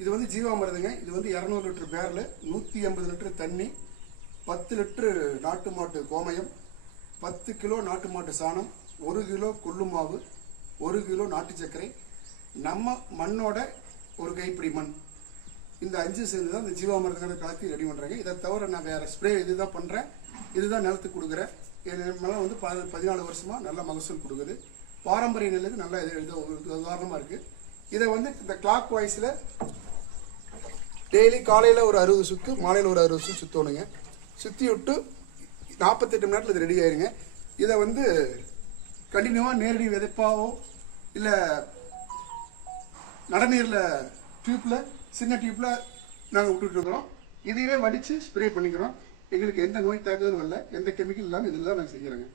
இது வந்து ஜீவாமிர்தங்க. இது வந்து 200 லிட்டர் பேரல், 180 லிட்டர் தண்ணி, 10 லிட்டரு நாட்டு மாட்டு கோமயம், 10 கிலோ நாட்டு மாட்டு சாணம், 1 கிலோ கொள்ளு மாவு, 1 கிலோ நாட்டு சர்க்கரை, நம்ம மண்ணோட ஒரு கைப்பிடி மண். இந்த 5 சேர்ந்து தான் இந்த ஜீவாமிர்தங்களை கலத்தி ரெடி பண்ணுறாங்க. இதை தவிர நான் வேறு ஸ்ப்ரே இதுதான் பண்ணுறேன், இதுதான் நிலத்துக்கு கொடுக்குறேன். நிலம் வந்து 14 வருஷமாக நல்ல மகசூல் கொடுக்குது. பாரம்பரிய நெல்லுக்கு நல்ல உதாரணமாக இருக்குது. இதை வந்து இந்த கிளாக் வாய்ஸில் டெய்லி காலையில் ஒரு 60 சுற்று, மாலையில் ஒரு 60 சுற்று சுற்றணுங்க. சுற்றி விட்டு 48 மணி நேரத்தில் இது ரெடி ஆயிருங்க. இதை வந்து கண்டினியூவாக நேரடி விதைப்பாவோ இல்லை நடுநீரில் டியூப்பில், சின்ன டியூப்பில் நாங்கள் விட்டுட்டு இருக்கிறோம். இதையே வடித்து ஸ்ப்ரே பண்ணிக்கிறோம். எங்களுக்கு எந்த நோய் தாக்குதலும் இல்லை, எந்த கெமிக்கல் இல்லாமல் இதெல்லாம் நாங்கள் செய்கிறோங்க.